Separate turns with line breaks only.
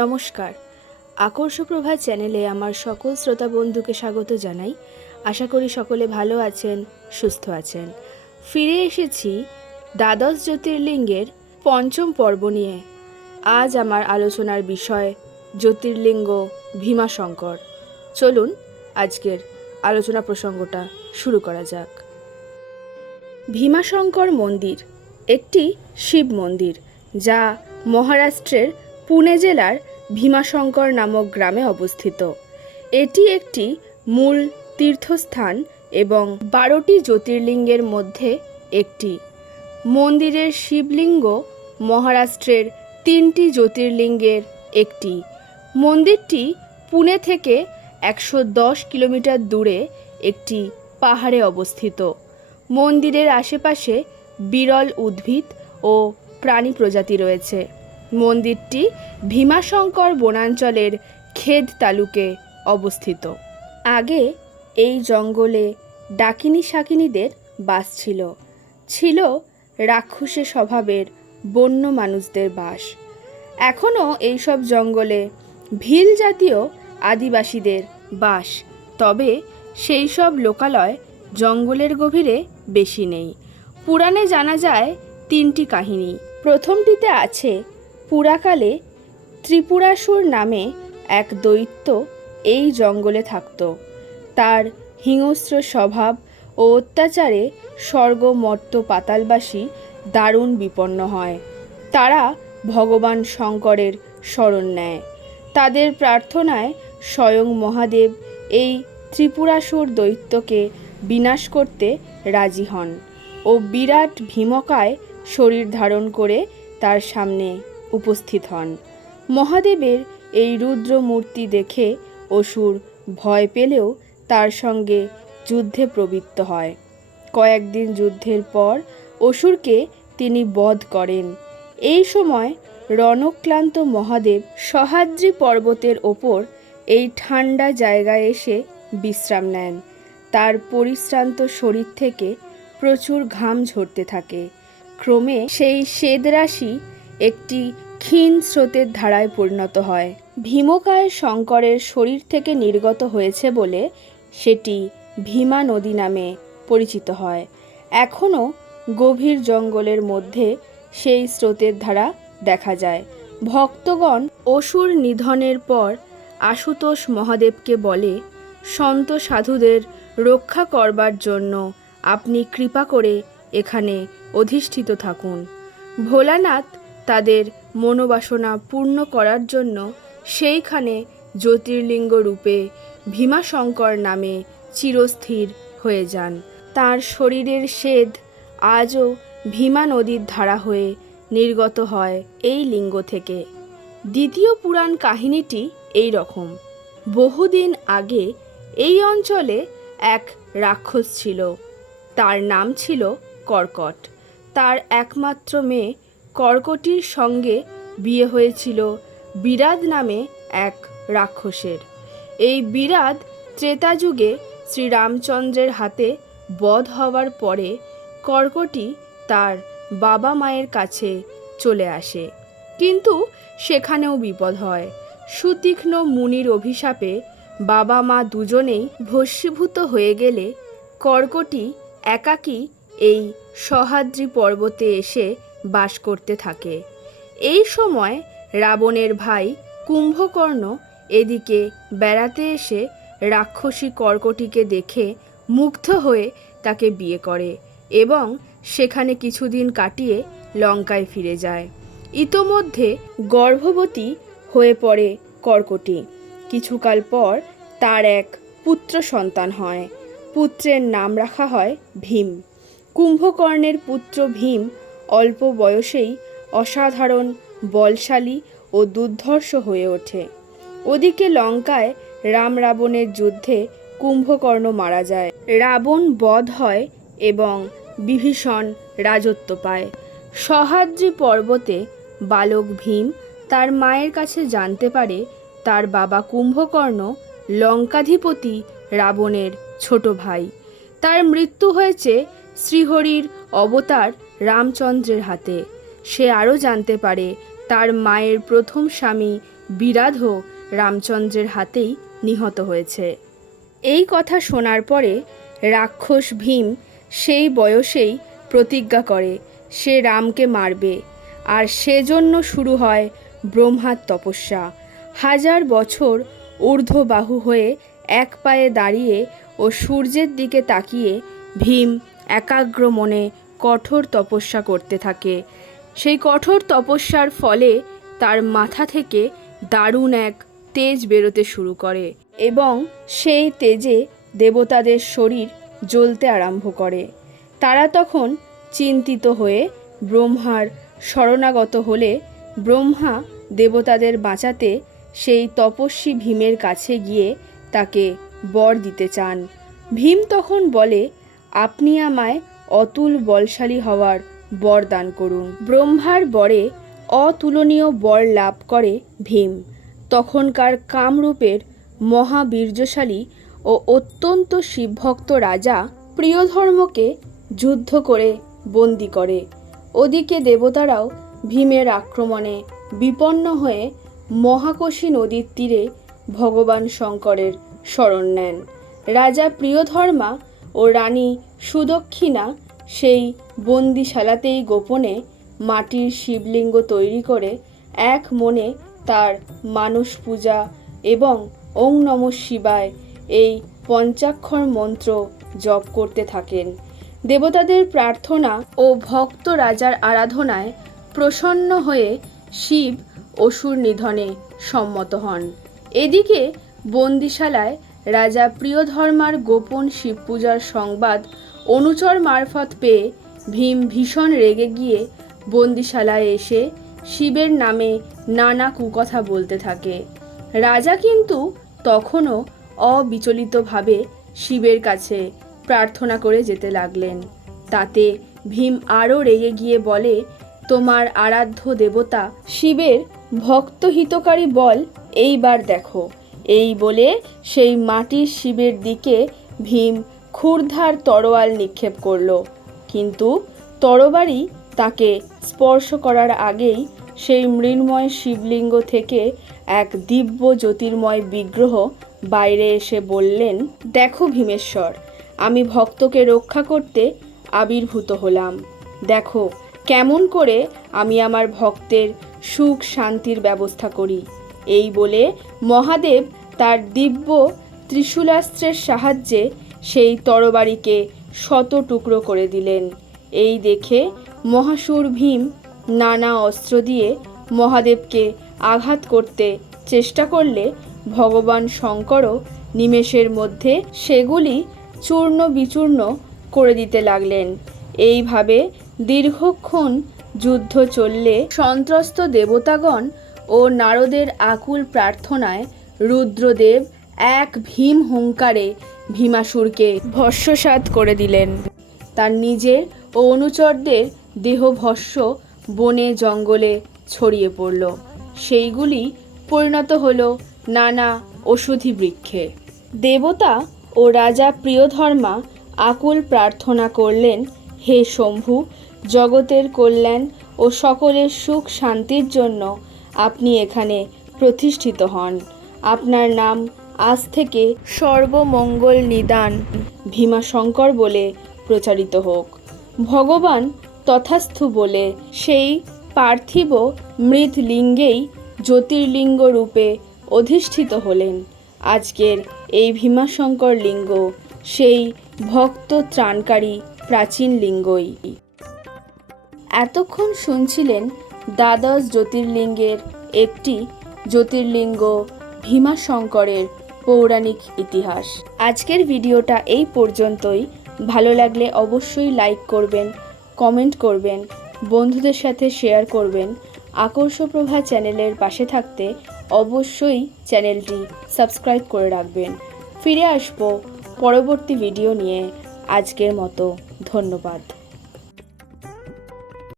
নমস্কার। আকর্ষপ্রভা চ্যানেলে আমার সকল শ্রোতা বন্ধুকে স্বাগত জানাই। আশা করি সকলে ভালো আছেন, সুস্থ আছেন। ফিরে এসেছি দ্বাদশ জ্যোতির্লিঙ্গের পঞ্চম পর্ব নিয়ে। আজ আমার আলোচনার বিষয় জ্যোতির্লিঙ্গ ভীমাশঙ্কর। চলুন আজকের আলোচনা প্রসঙ্গটা শুরু করা যাক। ভীমাশঙ্কর মন্দির একটি শিব মন্দির যা মহারাষ্ট্রের পুনে জেলার ভীমাশঙ্কর নামক গ্রামে অবস্থিত। এটি একটি মূল তীর্থস্থান এবং বারোটি জ্যোতির্লিঙ্গের মধ্যে একটি। মন্দিরের শিবলিঙ্গ মহারাষ্ট্রের তিনটি জ্যোতির্লিঙ্গের একটি। মন্দিরটি পুনে থেকে একশো দশ কিলোমিটার দূরে একটি পাহাড়ে অবস্থিত। মন্দিরের আশেপাশে বিরল উদ্ভিদ ও প্রাণী প্রজাতি রয়েছে। মন্দিরটি ভীমাশঙ্কর বনাঞ্চলের খেদ তালুকে অবস্থিত। আগে এই জঙ্গলে ডাকিনী শাকিনীদের বাস ছিল। ছিল রাক্ষসে স্বভাবের বন্য মানুষদের বাস। এখনও এইসব জঙ্গলে ভিল জাতীয় আদিবাসীদের বাস, তবে সেই সব লোকালয় জঙ্গলের গভীরে বেশি নেই। পুরাণে জানা যায় তিনটি কাহিনী। প্রথমটিতে আছে পুরাকালে ত্রিপুরাসুর নামে এক দৈত্য এই জঙ্গলে থাকত। তার হিংস্র স্বভাব ও অত্যাচারে স্বর্গ মর্ত পাতালবাসী দারুণ বিপন্ন হয়। তারা ভগবান শঙ্করের শরণ নেয়। তাদের প্রার্থনায় স্বয়ং মহাদেব এই ত্রিপুরাসুর দৈত্যকে বিনাশ করতে রাজি হন ও বিরাট ভীমকায় শরীর ধারণ করে তার সামনে উপস্থিত হন। মহাদেবের এই রুদ্র মূর্তি দেখে অসুর ভয় পেলেও তার সঙ্গে যুদ্ধে প্রবৃত্ত হয়। কয়েকদিন যুদ্ধের পর অসুরকে তিনি বধ করেন। এই সময় রণক্লান্ত মহাদেব সহাদ্রি পর্বতের ওপর এই ঠান্ডা জায়গায় এসে বিশ্রাম নেন। তার পরিশ্রান্ত শরীর থেকে প্রচুর ঘাম ঝরতে থাকে। ক্রমে সেই শ্বেদরাশি একটি ক্ষীণ স্রোতের ধারায় পরিণত হয়। ভীমকায় শঙ্করের শরীর থেকে নির্গত হয়েছে বলে সেটি ভীমা নদী নামে পরিচিত হয়। এখনও গভীর জঙ্গলের মধ্যে সেই স্রোতের ধারা দেখা যায়। ভক্তগণ অসুর নিধনের পর আশুতোষ মহাদেবকে বলে, সন্ত সাধুদের রক্ষা করবার জন্য আপনি কৃপা করে এখানে অধিষ্ঠিত থাকুন। ভোলানাথ তাদের মনোবাসনা পূর্ণ করার জন্য সেইখানে জ্যোতির্লিঙ্গ রূপে ভীমাশঙ্কর নামে চিরস্থির হয়ে যান। তার শরীরের শ্বেদ আজও ভীমা নদীর ধারা হয়ে নির্গত হয় এই লিঙ্গ থেকে। দ্বিতীয় পুরাণ কাহিনীটি এই রকম। বহুদিন আগে এই অঞ্চলে এক রাক্ষস ছিল। তার নাম ছিল কর্কট। তার একমাত্র মেয়ে কর্কটির সঙ্গে বিয়ে হয়েছিল বিরাদ নামে এক রাক্ষসের। এই বিরাদ ত্রেতা যুগে শ্রীরামচন্দ্রের হাতে বধ হওয়ার পরে কর্কটি তার বাবা মায়ের কাছে চলে আসে। কিন্তু সেখানেও বিপদ হয়। সুতীক্ষ্ণ মুনির অভিশাপে বাবা মা দুজনেই ভস্মীভূত হয়ে গেলে কর্কটি একাকী এই সহাদ্রি পর্বতে এসে বাস করতে থাকে। এই সময় রাবণের ভাই কুম্ভকর্ণ এদিকে বেড়াতে এসে রাক্ষসী কর্কটিকে দেখে মুগ্ধ হয়ে তাকে বিয়ে করে এবং সেখানে কিছুদিন কাটিয়ে লঙ্কায় ফিরে যায়। ইতোমধ্যে গর্ভবতী হয়ে পড়ে কর্কটি। কিছুকাল পর তার এক পুত্র সন্তান হয়। পুত্রের নাম রাখা হয় ভীম। কুম্ভকর্ণের পুত্র ভীম অল্প বয়সেই অসাধারণ, বলশালী ও দুর্ধর্ষ হয়ে ওঠে। ওদিকে লঙ্কায় রাম রাবণের যুদ্ধে কুম্ভকর্ণ মারা যায়। রাবণ বধ হয় এবং বিভীষণ রাজত্ব পায়। সহাদ্রি পর্বতে বালক ভীম তার মায়ের কাছে জানতে পারে তার বাবা কুম্ভকর্ণ লঙ্কাধিপতি রাবণের ছোট ভাই। তার মৃত্যু হয়েছে শ্রীহরির অবতার রামচন্দ্রের হাতে। সে আরও জানতে পারে তার মায়ের প্রথম স্বামী বিরাধও রামচন্দ্রের হাতেই নিহত হয়েছে। এই কথা শোনার পরে রাক্ষস ভীম সেই বয়সেই প্রতিজ্ঞা করে, সে রামকে মারবে। আর সেজন্য শুরু হয় ব্রহ্মার তপস্যা। হাজার বছর ঊর্ধ্ববাহু হয়ে এক পায়ে দাঁড়িয়ে ও সূর্যের দিকে তাকিয়ে ভীম একাগ্র মনে কঠোর তপস্যা করতে থাকে। সেই কঠোর তপস্যার ফলে তার মাথা থেকে দারুণ এক তেজ বেরোতে শুরু করে এবং সেই তেজে দেবতাদের শরীর জ্বলতে আরম্ভ করে। তারা তখন চিন্তিত হয়ে ব্রহ্মার শরণাগত হলে ব্রহ্মা দেবতাদের বাঁচাতে সেই তপস্বী ভীমের কাছে গিয়ে তাকে বর দিতে চান। ভীম তখন বলে, আপনি আমায় অতুল বলশালী হওয়ার বর দান করুন। ব্রহ্মার বরে অতুলনীয় বর লাভ করে ভীম। তখনকার কামরূপের মহাবীর্যশালী ও অত্যন্ত শিবভক্ত রাজা প্রিয়ধর্মকে যুদ্ধ করে বন্দি করে। ওদিকে দেবতারাও ভীমের আক্রমণে বিপন্ন হয়ে মহাকোশী নদীর তীরে ভগবান শঙ্করের শরণ নেন। রাজা প্রিয়ধর্মা ও রানী সুদক্ষিণা সেই বন্দিশালাতেই গোপনে মাটির শিবলিঙ্গ তৈরি করে এক মনে তার মানস পূজা এবং ওং নম শিবায় এই পঞ্চাক্ষর মন্ত্র জপ করতে থাকেন। দেবতাদের প্রার্থনা ও ভক্ত রাজার আরাধনায় প্রসন্ন হয়ে শিব অসুর নিধনে সম্মত হন। এদিকে বন্দিশালায় রাজা প্রিয়ধর্মার গোপন শিব পূজার সংবাদ অনুচর মারফত পেয়ে ভীম ভীষণ রেগে গিয়ে বন্দিশালায় এসে শিবের নামে নানা কুকথা বলতে থাকে। রাজা কিন্তু তখনও অবিচলিতভাবে শিবের কাছে প্রার্থনা করে যেতে লাগলেন। তাতে ভীম আরও রেগে গিয়ে বলে, তোমার আরাধ্য দেবতা শিবের ভক্তহিতকারী বল এইবার দেখো। এই বলে সেই মাটির শিবের দিকে ভীম ক্ষুরধার তরোয়াল নিক্ষেপ করল। কিন্তু তরবারি তাকে স্পর্শ করার আগেই সেই মৃন্ময় শিবলিঙ্গ থেকে এক দিব্য জ্যোতির্ময় বিগ্রহ বাইরে এসে বললেন, দেখো ভীমেশ্বর, আমি ভক্তকে রক্ষা করতে আবির্ভূত হলাম। দেখো কেমন করে আমি আমার ভক্তের সুখ শান্তির ব্যবস্থা করি। এই বলে মহাদেব তার দিব্য ত্রিশূলাস্ত্রের সাহায্যে সেই তরবারিকে শত টুকরো করে দিলেন। এই দেখে মহাসুর ভীম নানা অস্ত্র দিয়ে মহাদেবকে আঘাত করতে চেষ্টা করলে ভগবান শঙ্করও নিমেষের মধ্যে সেগুলি চূর্ণ বিচূর্ণ করে দিতে লাগলেন। এইভাবে দীর্ঘক্ষণ যুদ্ধ চললে সন্ত্রস্ত দেবতাগণ ও নারদের আকুল প্রার্থনায় রুদ্রদেব এক ভীম হুঙ্কারে ভীমাসুরকে ভস্মসাৎ করে দিলেন। তার নিজের ও অনুচরদের দেহভস্য বনে জঙ্গলে ছড়িয়ে পড়ল। সেইগুলি পরিণত হল নানা ওষুধি বৃক্ষে। দেবতা ও রাজা প্রিয়ধর্মা আকুল প্রার্থনা করলেন, হে শম্ভু, জগতের কল্যাণ ও সকলের সুখ শান্তির জন্য আপনি এখানে প্রতিষ্ঠিত হন। আপনার নাম আজ থেকে সর্বমঙ্গল নিদান। ভীমাশঙ্কর বলে প্রচারিত হোক। ভগবান তথাস্থু বলে সেই পার্থিব মৃতলিঙ্গেই জ্যোতির্লিঙ্গ রূপে অধিষ্ঠিত হলেন। আজকের এই ভীমাশঙ্কর লিঙ্গ সেই ভক্ত ত্রাণকারী প্রাচীন লিঙ্গই। এতক্ষণ শুনছিলেন দ্বাদশ জ্যোতির্লিঙ্গের একটি জ্যোতির্লিঙ্গ ভীমাশঙ্করের পৌরাণিক ইতিহাস। আজকের ভিডিওটা এই পর্যন্তই। ভালো লাগলে অবশ্যই লাইক করবেন কমেন্ট করবেন, বন্ধুদের সাথে শেয়ার করবেন। আকর্ষপ্রভা চ্যানেলের পাশে থাকতে অবশ্যই চ্যানেলটি সাবস্ক্রাইব করে রাখবেন। ফিরে আসব পরবর্তী ভিডিও নিয়ে। আজকের মতো, ধন্যবাদ।